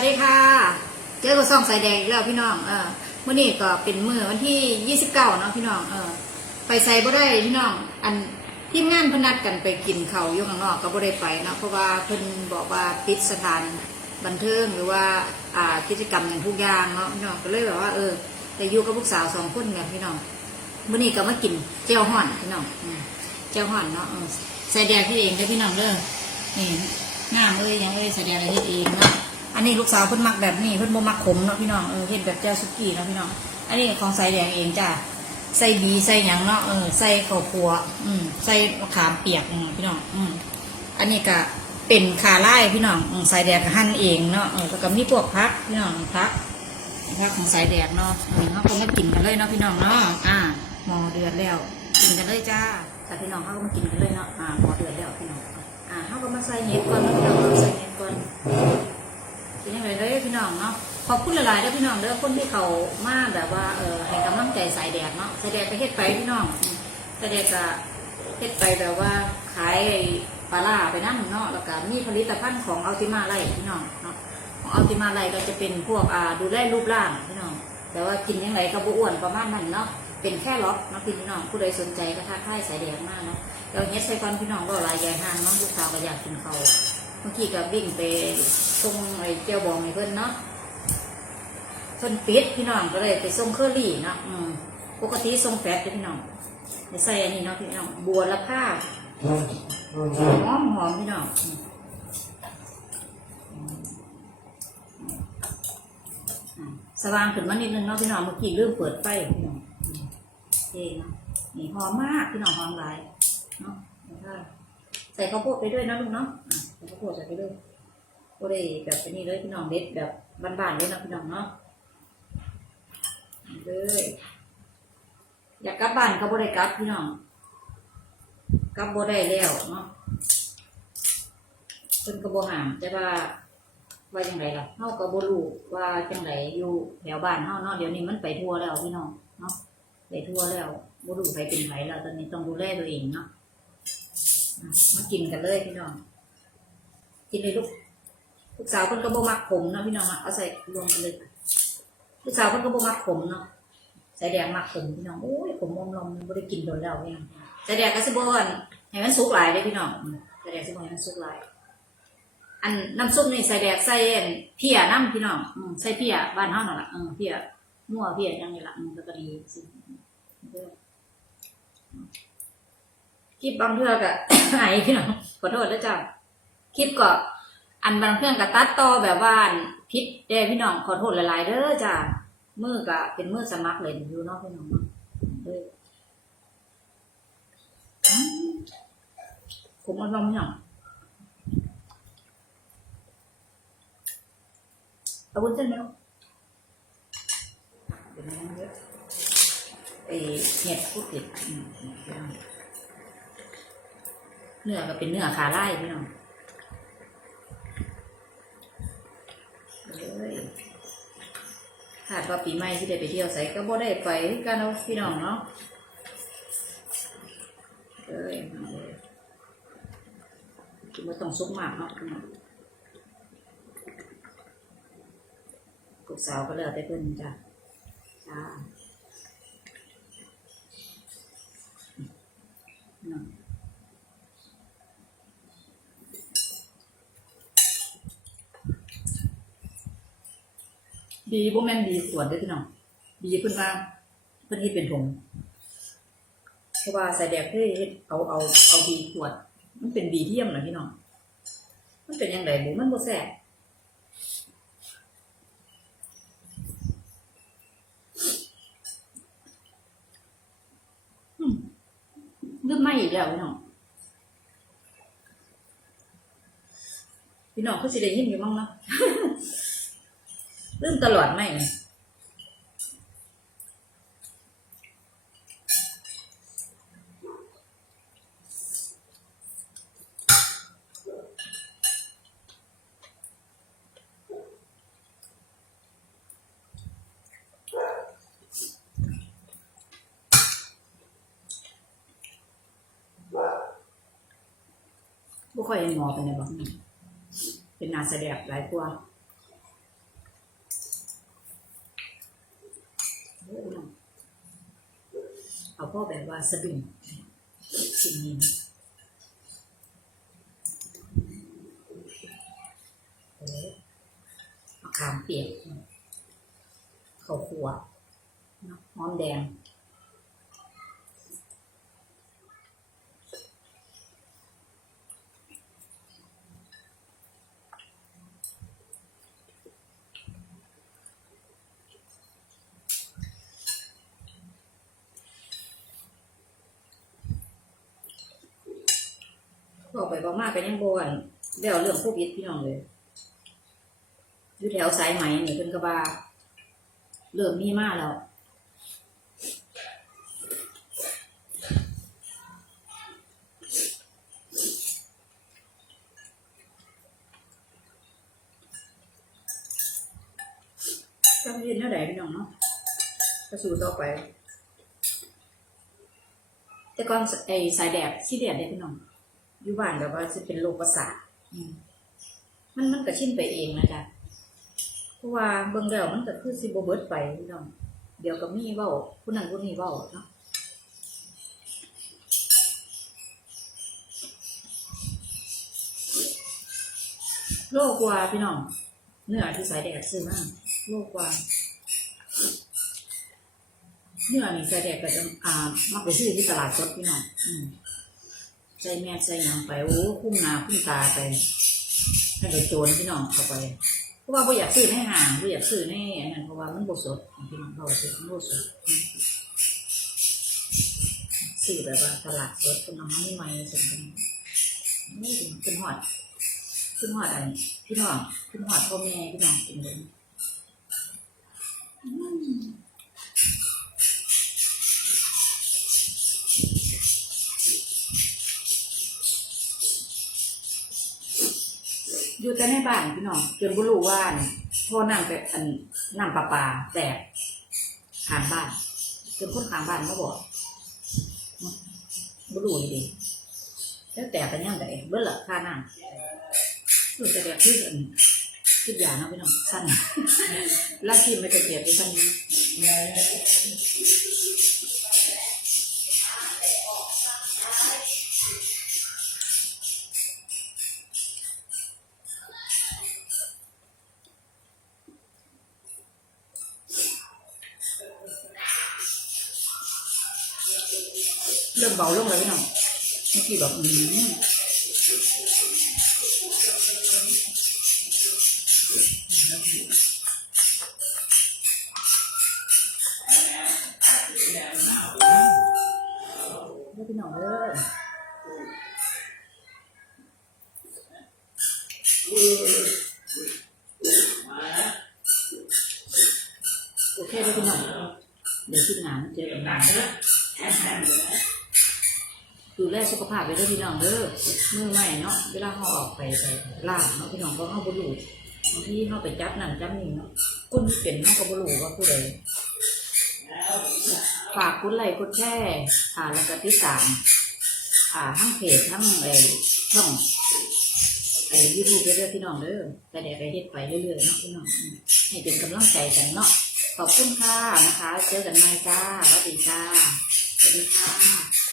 วัสดีค่ะ เจอกับซองสายแดงอีกแล้วพี่น้อง เออมื่อนี้ก็เป็นมือวันที่ยี่สิบเก้าเนาะพี่น้อง เออ ไปใส่บ่ได้พี่น้อง อันทีมงานเพนนัดกันไปกินเขาอยู่ข้างนอกก็บ่ได้ไปเนาะเพราะว่าเพิ่นบอกว่าปิดสถานบันเทิงหรือว่าอ่ากิจกรรมอย่างทุกอย่างเนาะพี่น้องก็เลยแบบว่าเออแต่อยู่กับลูกสาวสองคนเนี่ยพี่น้องมื่อนี้ก็มากินเจียวห่อนพี่น้องเจียวห่อนเนาะใส่แดงที่เองเด้พี่น้องเด้อนี่น้ำเอ้ยยังเอ้ยใส่แดงอะไรเฮ็ดเองเนาะ อันนี้ลูกสาวเพิ่นมักแบบนี้เพิ่นบ่มักขมเนาะพี่น้องเออเฮ็ดแบบเจ้าสุกี้เนาะพี่น้อง อันนี้ของใส่แดงเองจ้ะใส่บีใส่หยังเนาะเออใส่ข้าวคั่วอืมใส่มะขามเปียกอืมพี่น้องอืมอันนี้ก็เป็นขาไล่พี่น้องอืมใส่แดงก็หั่นเองเนาะเออแล้วก็มีพวกผักพี่น้องผักผักของใส่แดงเนาะเออเฮาก็มากินกันเลยเนาะพี่น้องเนาะอ่าหม้อเดือดแล้วกินกันเลยจ้าแต่พี่น้องเฮาก็มากินกันเลยเนาะอ่าหม้อเดือดแล้วพี่น้องอ่าเฮาก็มาใส่เห็ดก่อนเนาะพี่น้องใส่เห็ดก่อน เป็นยังไงเลยพี่น้องเนาะขอบคุณหลายๆเด้อพี่น้องเด้อคนที่เขามาแบบว่าเออให้กำลังใจสายแดดเนาะสายแดดไปเฮ็ดไปพี่น้องสายแดดก็เฮ็ดไปแบบว่าขายปลาล่าไปนั่งเนาะแล้วก็มีผลิตภัณฑ์ของอัลติมาไลพี่น้องเนาะของอัลติมาไลก็จะเป็นพวกอ่าดูแลรูปร่างพี่น้อง แต่ว่ากินยังไงก็บ่อ้วนประมาณนั้นเนาะเป็นแค่ล็อกเนาะพี่น้องผู้ใดสนใจก็ทักทายสายแดดมากเนาะเดี๋ยวเฮ็ดใส่ก่อนพี่น้องก็ลายใหญ่ห้างเนาะลูกสาวก็อยากกินเขา เมื่อกี้ก็วิ่งไปส่งไอ้เจียวบองให้เพื่อนเนาะเพิ่นปิดพี่น้องก็เลยไปส่งเคอรี่เนาะอืมปกติส่งแฟตเด้อพี่น้องใส่อันนี้เนาะพี่น้องบัวละผ้าหอมหอมพี่น้องอืมอืมสว่างขึ้นมานิดนึงเนาะพี่น้องเมื่อกี้ลืมเปิดไฟพี่น้องเท่เนาะนี่หอมมากพี่น้องหอมหลายเนาะใส่ข้าวโพดไปด้วยนะลูกเนาะ อะใส่ข้าวดใส่ไปด้วยก็ได้แบบนี้เลยพี่น้องเด็ดแบบบานๆเลยนะพี่น้องเนาะเลยอยากกลับบ้านก็บ่ได้กลับพี่น้องกลับบ่ได้แล้วเนาะเพิ่นก็บ่ห้ามแต่ว่าว่าจังไดล่ะเฮาก็บ่รู้ว่าจังไดอยู่แถวบ้านเฮาเนาะเดี๋ยวนี้มันไปทั่วแล้วพี่น้องเนาะไปทั่วแล้วบ่รู้ไปเป็นไผแล้วตอนนี้ต้องดูแลตัวเองเนาะมากินกันเลยพี่น้อง กินเลยลูกลูกสาวคนก็บ่มักขมเนาะพี่น้องอะเอาใส่รวมกันเลยลูกสาวคนก็บ่มักขมเนาะใส่แดงมักขมพี่น้องโอ้ยขมอมลมบ่ได้กินโดนแล้วพี่น้องใส่แดงก็สิบ่อนให้มันสุกหลายเด้พี่น้องใส่แดงสิบ่ให้มันสุกหลาย อันน้ำซุปนี่ใส่แดงใส่เพียน้ำพี่น้องอืใส่เพียบ้านเฮานั่นล่ะเออเพียมั่วเพียยังนี้ล่ะมแล้วก็ดีสิคลิปบางเทื่อก็หายพี่น้องขอโทษแล้วจ้ะ คลิปก็อันบางเทื่อนก็ตัดต่อแบบว่าพิษเด้พี่น้องขอโทษหลายๆเด้อจ้ะมือก็เป็นมือสมัครเลยอยู่นาะพี่น้องเนาะเด้อผมมาลองพี่น้องเอาวุ้นเส้นไหมลูกเป็นยังไงเด้อไอเห็ดพูดติดเนื้อก็เป็นเนื้อขาไล่พี่น้อง เลยคาดว่าปีใหม่ที่ได้ไปเที่ยวใส่ก็บ่ได้ไปกันเอาพี่น้องเนาะเลยมาเลยคิดว่าต้องซุกมากเนาะพี่น้องลูกสาวก็เล้วแต่เพิ่นจ้ะจ้าเนาะ ดีบ่แม่นดีขวดเด้อพี่น้องดีเพิ่นว่าเพิ่นเฮ็ดเป็นผงเพราะว่าใส่แดกเพ่เฮ็ดเอาเอาเอาดีขวด มันเป็นดีเทียมนะพี่น้องมันเป็นยังไงบุมันบ่แซ่บอืมลืมไม่อีกแล้วพี่น้องพี่น้องเขาสิได้ยินอยู่มั้งเนาะ ลืมตลอดไหมบ่ค่อยเห็นหมอเป็นไงบ้างเป็นนาแสดงหลายกว่า เอาพ่อแบบว่าสะดุ้งสิ่งนี้เอาขามเปียกข้าวคั่วหอมแดง บอกไปบอกมาไปยังบวนเดี๋ยวเรื่องโควิดพี่น้องเลยอยู่แถวสายไหมนี่เพิ่นก็ว่าเริ่มมีมากแล้วก็เห็นเท่าไหร่พี่น้องเนาะก็สู้ต่อไป แต่ก่อนไอ้สายแดดที่แดดเนี่ยพี่น้อง อยู่บ้านแบบว่าจะเป็นโรคประสาทอืมมันมันก็ชินไปเองนะจ๊ะเพราะว่าเบิ่งแล้วมันก็คือสิบ่เบิดไปพี่น้องเดี๋ยวก็มีเว้าผู้นั้นผู้นี้เว้าเนาะโลกว่าพี่น้องเนื้อที่สายแดดซื้อมาโลกว่าเนื้อนี่สายแดดก็จะอ่ามักไปซื้อที่ตลาดสดพี่น้องอืม ใส่แมสใส่หยังไป โอ้คุ้มหน้าคุ้มตาไปให้ไปโจรพี่น้องเข้าไป เพราะว่าบ่อยากซื้อในห้างบ่อยากซื้อในอันนั้นเพราะว่ามันบ่สดพี่น้องเขาซื้อมันบ่สดซื้อแบบว่าตลาดสดคนเอามาใหม่ๆจังซี่นี่ขึ้นฮอดขึ้นฮอดอันพี่น้องขึ้นฮอดพ่อแม่พี่น้องกินเล อยู่แต่ในบ้านพี่น้องจนบ่รู้ว่าเนี่ยพ่อนั่งไปอันน้ำประปาแตกข้างบ้านจนคนข้างบ้านมาบอกบ่รู้เลยดิแล้วแตกไปยังไงเบิ่ละค่าน้ำรู้แต่แบบที่อันคิดอย่างเนาะพี่น้องสั้นลาที่ไม่จะเกียบไปสั้นนี้ เริ่มเบาลงแล้วพี่น้องเมื่อกี้แบบอืมเด้อพี่น้องเด้อโอเคเด้อพี่น้องเดี๋ยวคิดงานเจอกันใหม่ ดูแลสุขภาพไปเด้อพี่น้องเด้อมือใหม่เนาะเวลาเขาออกไปไปล่าเนาะพี่น้องก็เข้าบรู้บางทีเข้าไปจับนั่นจับนี่เนาะคนที่เป็นเข้าก็บ่รู้ว่าผู้ใดฝากกดไลค์กดแชร์อ่าแล้วก็ติดตามอ่าทั้งเพจทั้งไอ้ช่องไอ้ยูทูบเด้อพี่น้องเด้อแต่เดี๋ยวไปเฮ็ดไปเรื่อยๆเนาะพี่น้องให้เป็นกำลังใจกันเนาะขอบคุณค่ะนะคะ เจอกันใหม่จ้าสวัสดีค่ะสวัสดีค่ะ